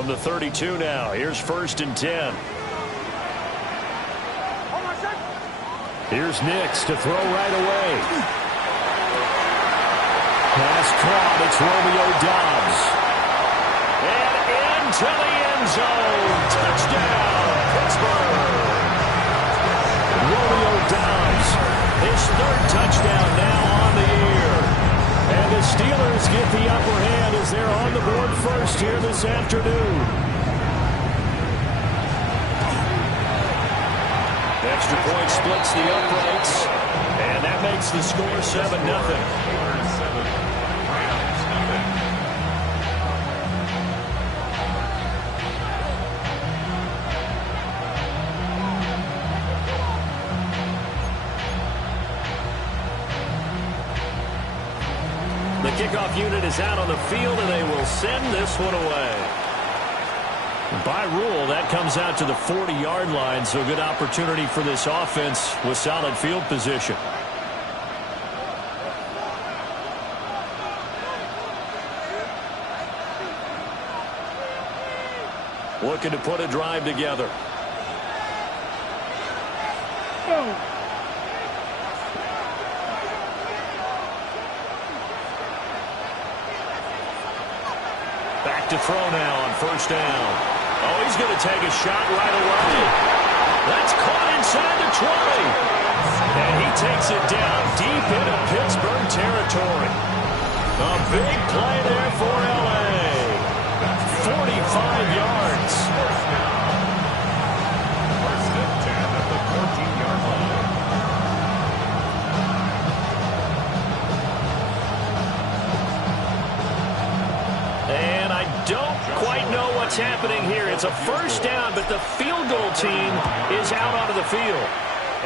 From the 32 now, here's 1st and 10. Here's Nix to throw right away. Pass caught. It's Romeo Doubs. And into the end zone. Touchdown, Pittsburgh. Romeo Doubs, his 3rd touchdown now on the year. And the Steelers get the upper hand as they're on the board first here this afternoon. Extra point splits the uprights, and that makes the score 7-0. The kickoff unit is out on the field, and they will send this one away. By rule, that comes out to the 40-yard line, so good opportunity for this offense with solid field position. Looking to put a drive together. Back to throw now on 1st down. Oh, he's going to take a shot right away. That's caught inside the 20. And he takes it down deep into Pittsburgh territory. A big play there for L.A. 45 yards. First and 10 at the 14-yard line. And I don't quite know what's happening here. It's a 1st down, but the field goal team is out onto the field.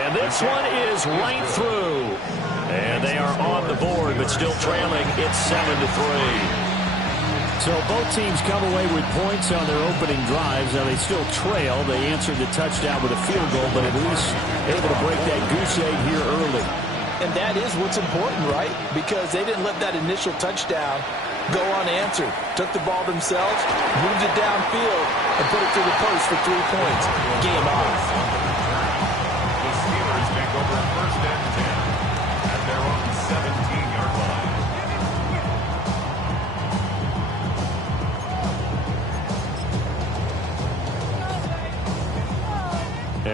And this one is right through. And they are on the board, but still trailing. It's 7-3. So both teams come away with points on their opening drives. Now they still trail. They answered the touchdown with a field goal, but at least able to break that goose egg here early. And that is what's important, right? Because they didn't let that initial touchdown go unanswered. Took the ball themselves, moved it downfield, and put it through the post for 3 points. Game on. The Steelers take over 1st and 10 at their own 17-yard line.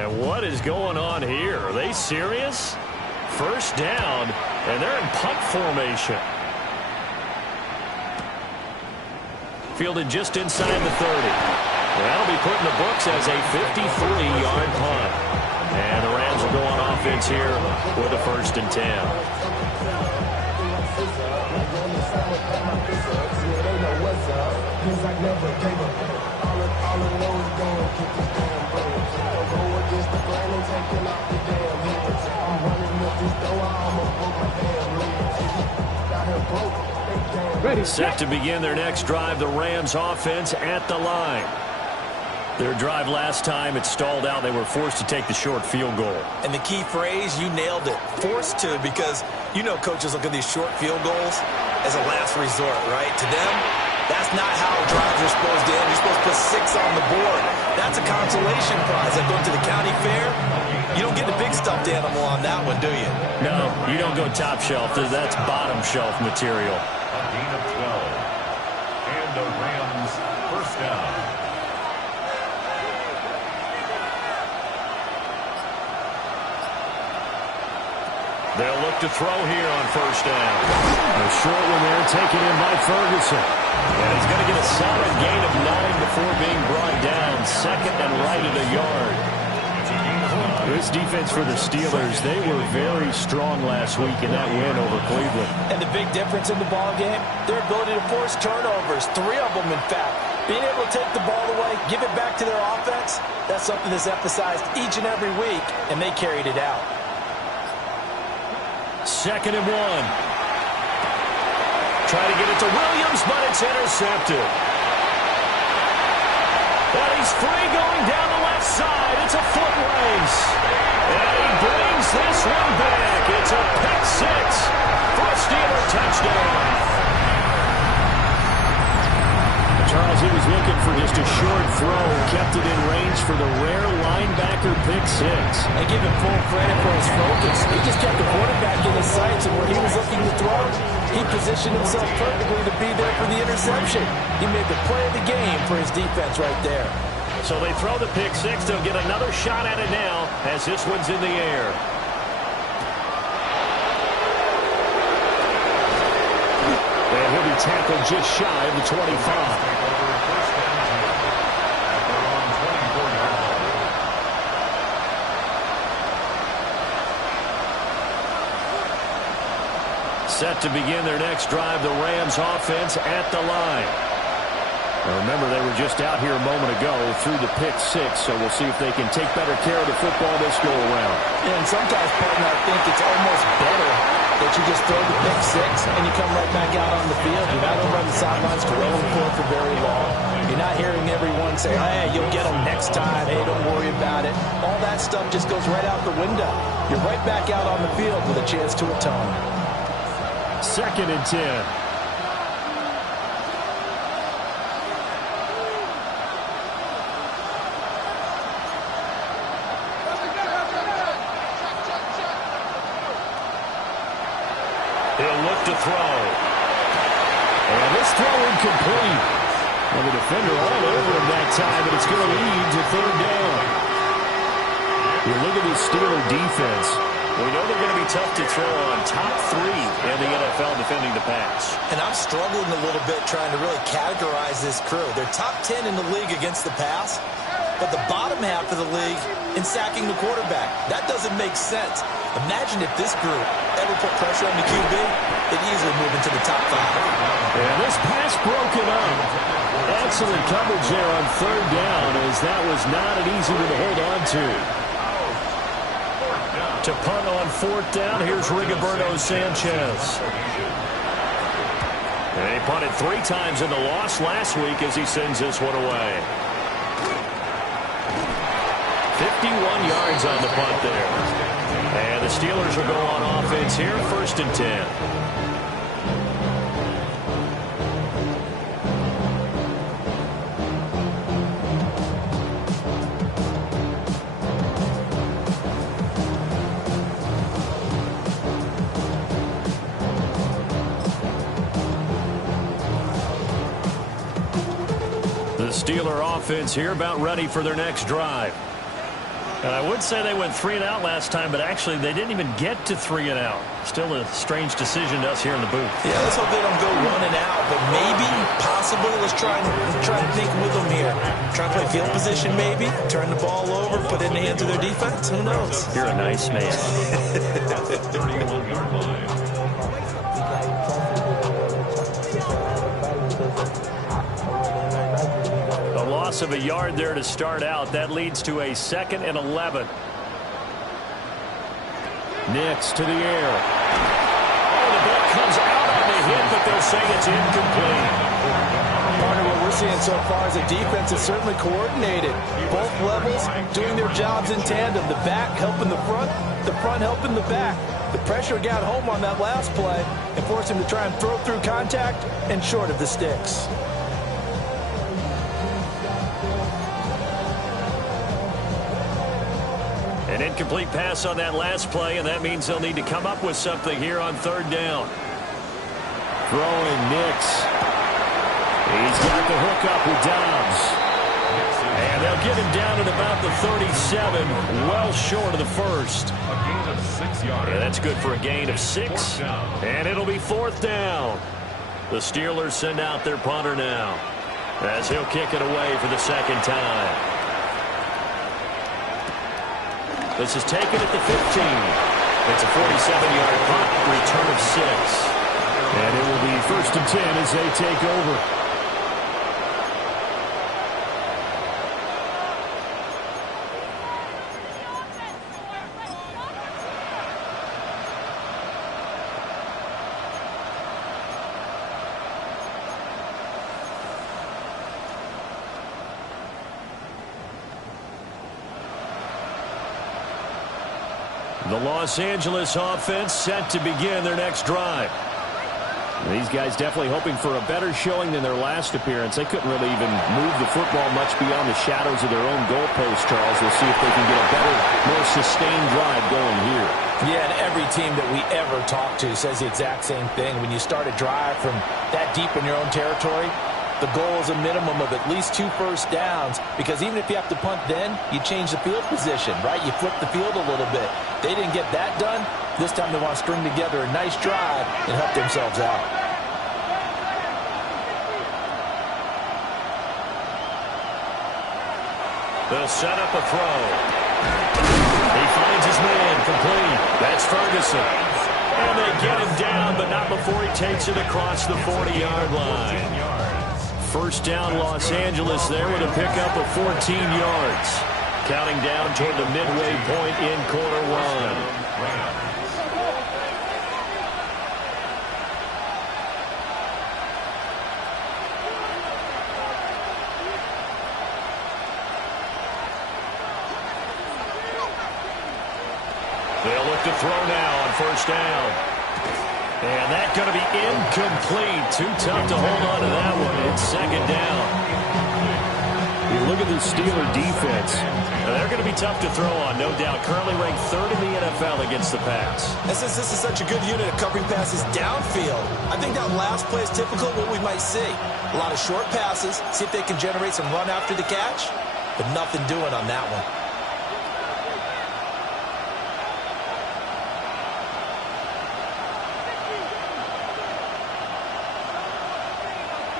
And what is going on here? Are they serious? 1st down, and they're in punt formation. Fielded just inside the 30. That'll be put in the books as a 53-yard punt. And the Rams will go on offense here with a 1st and 10. Ready, set to begin their next drive. The Rams offense at the line. Their drive last time, it stalled out. They were forced to take the short field goal. And the key phrase, you nailed it. Forced to, because you know coaches look at these short field goals as a last resort, right? To them, that's not how drives are supposed to end. You're supposed to put 6 on the board. That's a consolation prize. Like going to the county fair, you don't get the big stuffed animal on that one, do you? No, you don't go top shelf. That's bottom shelf material. A gain of 12. And the Rams 1st down. They'll look to throw here on 1st down. A short one there taken in by Ferguson. And he's going to get a solid gain of 9 before being brought down. 2nd and right at a yard. This defense for the Steelers, they were very strong last week in that win over Cleveland. And the big difference in the ball game, their ability to force turnovers, 3 of them in fact. Being able to take the ball away, give it back to their offense, that's something that's emphasized each and every week, and they carried it out. 2nd and 1. Try to get it to Williams, but it's intercepted. And he's free going down the left side. It's a foot race. And he brings this one back. It's a pick 6 for a Steeler touchdown. Charles, he was looking for just a short throw. Kept it in range for the rare linebacker pick six. And give him full credit for his focus. He just kept the quarterback in his sights, and where he was looking to throw, he positioned himself perfectly to be there for the interception. He made the play of the game for his defense right there. So they throw the pick six. They'll get another shot at it now as this one's in the air. And he'll be tackled just shy of the 25. Set to begin their next drive, the Rams offense at the line. Now remember, they were just out here a moment ago through the pick six, so we'll see if they can take better care of the football this go-around. Yeah, and sometimes, partner, I think it's almost better that you just throw the pick six and you come right back out on the field. You're not over on the sidelines dwelling for very long. You're not hearing everyone say, hey, you'll get them next time. Hey, don't worry about it. All that stuff just goes right out the window. You're right back out on the field with a chance to atone. 2nd and 10. He'll look to throw. And this throw incomplete. Well, the defender all over him that time, but it's going to lead to 3rd down. You look at this Steeler defense. We know they're going to be tough to throw on top 3 in the NFL defending the pass. And I'm struggling a little bit trying to really categorize this crew. They're top 10 in the league against the pass, but the bottom half of the league in sacking the quarterback. That doesn't make sense. Imagine if this group ever put pressure on the QB, they'd easily move into the top 5. And this pass broken up. Excellent coverage there on 3rd down, as that was not an easy one to hold on to. To punt on 4th down, here's Rigoberto Sanchez. And he punted 3 times in the loss last week as he sends this one away. 51 yards on the punt there. And the Steelers will go on offense here, 1st and 10. Steeler offense here about ready for their next drive. And I would say they went 3 and out last time, but actually they didn't even get to 3 and out. Still a strange decision to us here in the booth. Yeah, let's hope they don't go 1 and out, but maybe, possible. Let's try to think with them here. Try to play field position maybe, turn the ball over, put it in the hands of their defense. Who knows? You're a nice man. 31-yard line. Loss of a yard there to start out. That leads to a 2nd and 11. Next to the air. Oh, the ball comes out on the hit, but they'll say it's incomplete. Part of what we're seeing so far is the defense is certainly coordinated. Both levels doing their jobs in tandem. The back helping the front helping the back. The pressure got home on that last play and forced him to try and throw through contact and short of the sticks. An incomplete pass on that last play, and that means they'll need to come up with something here on 3rd down. Throwing Nix. He's got the hook up with Dobbs. And they'll get him down at about the 37, well short of the 1st. A gain of 6 yards. Yeah, that's good for a gain of 6. And it'll be 4th down. The Steelers send out their punter now, as he'll kick it away for the 2nd time. This is taken at the 15. It's a 47-yard punt, return of 6. And it will be 1st and 10 as they take over. The Los Angeles offense set to begin their next drive. These guys definitely hoping for a better showing than their last appearance. They couldn't really even move the football much beyond the shadows of their own goalpost, Charles. We'll see if they can get a better, more sustained drive going here. Yeah, and every team that we ever talk to says the exact same thing. When you start a drive from that deep in your own territory, the goal is a minimum of at least 2 first downs, because even if you have to punt then, you change the field position, right? You flip the field a little bit. They didn't get that done. This time they want to string together a nice drive and help themselves out. They'll set up a throw. He finds his man, complete. That's Ferguson. And they get him down, but not before he takes it across the 40-yard line. First down, Los Angeles there with a pickup of 14 yards. Counting down toward the midway point in quarter one. They'll look to throw now on first down. And that's going to be incomplete. Too tough to hold on to that one. It's second down. You look at the Steeler defense. Now, they're going to be tough to throw on, no doubt. Currently ranked 3rd in the NFL against the pass. And since this is such a good unit of covering passes downfield, I think that last play is typical of what we might see. A lot of short passes, see if they can generate some run after the catch, but nothing doing on that one.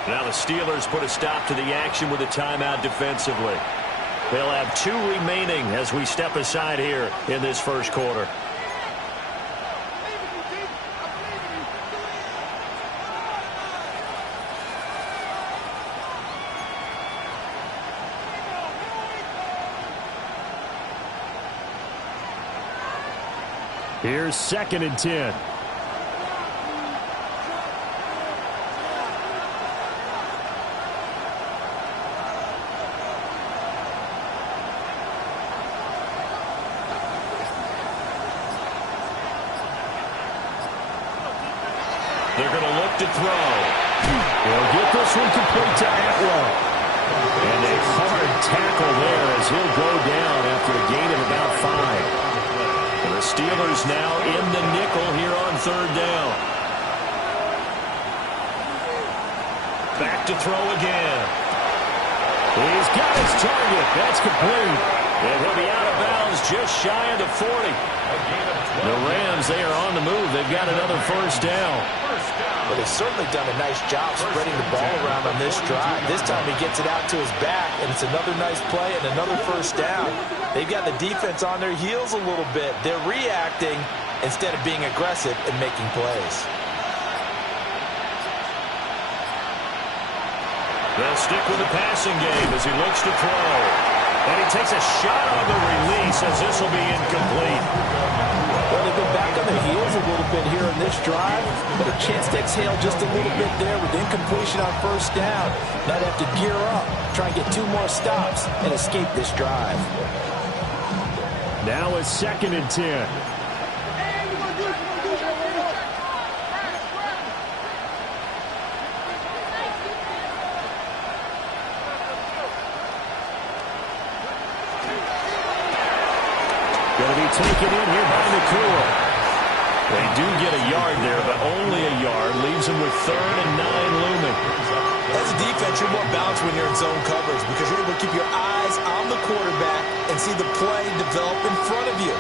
Now the Steelers put a stop to the action with a timeout defensively. They'll have 2 remaining as we step aside here in this first quarter. Here's 2nd and 10. They're going to look to throw. They'll get this one complete to Atwell. And a hard tackle there as he'll go down after a gain of about 5. And the Steelers now in the nickel here on 3rd down. Back to throw again. He's got his target. That's complete. And he'll be out of bounds just shy of the 40. The Rams, they are on the move. They've got another first down. But they've certainly done a nice job spreading the ball around on this drive. This time he gets it out to his back, and it's another nice play and another first down. They've got the defense on their heels a little bit. They're reacting instead of being aggressive and making plays. They'll stick with the passing game as he looks to throw. And he takes a shot on the release as this will be incomplete. Well, they've been back on their heels a little bit here in this drive, but a chance to exhale just a little bit there with incompletion on first down. Now they have to gear up, try and get 2 more stops, and escape this drive. Now it's 2nd and 10. Going to be taken in here by Nakua. They do get a yard there, but only a yard. Leaves them with 3rd and 9 looming. As a defense, you're more balanced when you're in zone coverage because you're able to keep your eyes on the quarterback and see the play develop in front of you.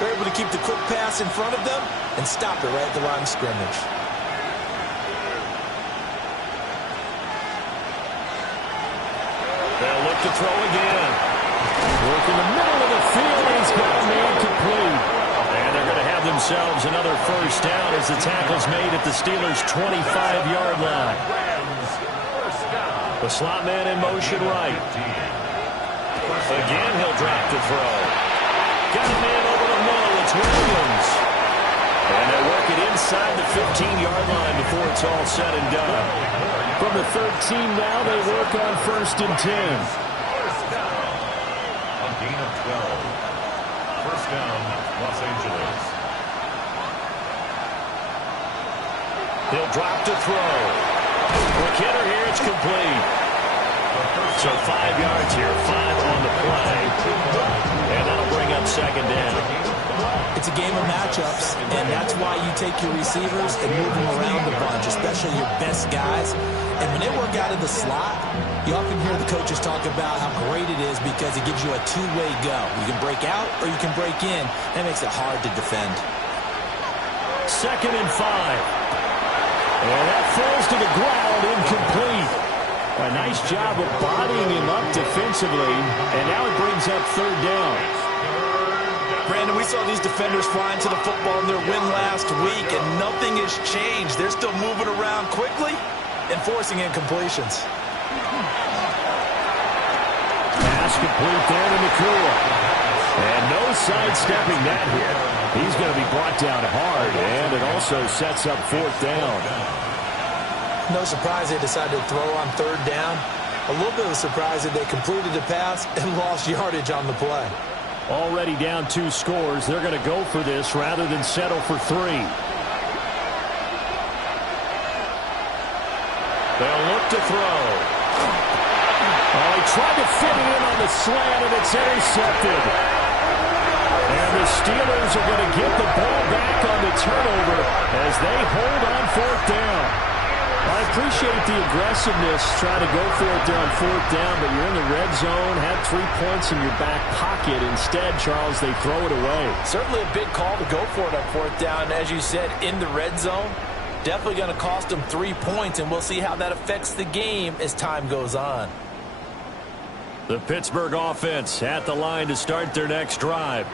They're able to keep the quick pass in front of them and stop it right at the line of scrimmage. They'll look to throw again. Work in the middle of the field. He's got a man complete. And they're going to have themselves another first down as the tackle's made at the Steelers' 25-yard line. The slot man in motion right. Again, he'll drop to throw. Got a man over the middle. It's Williams. And they work it inside the 15-yard line before it's all said and done. From the 13 now, they work on 1st and 10. A gain of 12. First down, Los Angeles. He'll drop to throw. Quick hitter here. It's complete. So 5 yards here, 5 on the play. And that'll bring up second down. It's a game of matchups, and that's why you take your receivers and move them around a bunch, especially your best guys. And when they work out of the slot, you often hear the coaches talk about how great it is because it gives you a two-way go. You can break out or you can break in. That makes it hard to defend. 2nd and 5. And that falls to the ground, incomplete. A nice job of bodying him up defensively, and now it brings up 3rd down. Brandon, we saw these defenders flying to the football in their win last week, and nothing has changed. They're still moving around quickly and forcing incompletions. Pass complete there to Nakua. And no sidestepping that hit. He's going to be brought down hard, and it also sets up 4th down. No surprise they decided to throw on 3rd down. A little bit of a surprise that they completed the pass and lost yardage on the play. Already down 2 scores. They're going to go for this rather than settle for 3. They'll look to throw. Oh, he tried to fit it in on the slant, and it's intercepted. And the Steelers are going to get the ball back on the turnover as they hold on 4th down. I appreciate the aggressiveness, trying to go for it there on 4th down, but you're in the red zone, had 3 points in your back pocket. Instead, Charles, they throw it away. Certainly a big call to go for it on 4th down. As you said, in the red zone, definitely going to cost them 3 points, and we'll see how that affects the game as time goes on. The Pittsburgh offense at the line to start their next drive.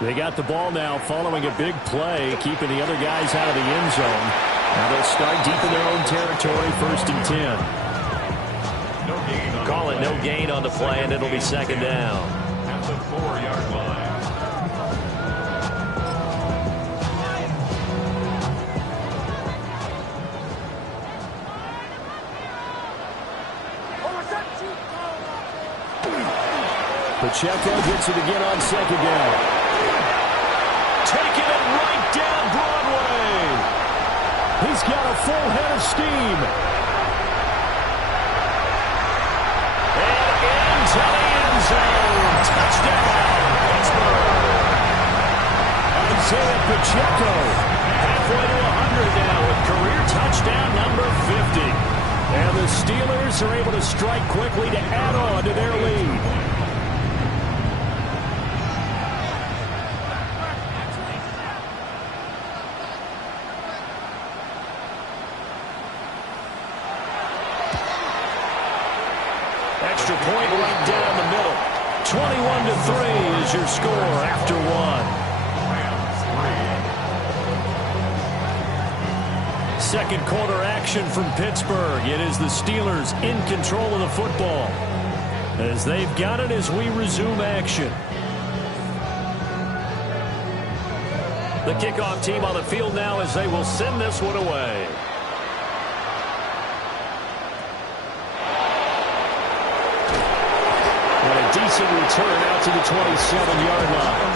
They got the ball now following a big play, keeping the other guys out of the end zone. Now they'll start deep in their own territory, 1st and 10. Call it no gain on the play, and it'll be 2nd down. At the 4-yard line. Pacheco gets it again on 2nd down. Taking it right down Broadway. He's got a full head of steam. And into the end zone. Touchdown, Pittsburgh. Isaiah Pacheco. Halfway to 100 now with career touchdown number 50. And the Steelers are able to strike quickly to add on to their lead. Extra point right down the middle. 21-3 is your score after 1. Second quarter action from Pittsburgh. It is the Steelers in control of the football as they've got it as we resume action. The kickoff team on the field now as they will send this one away. And a decent return out to the 27-yard line.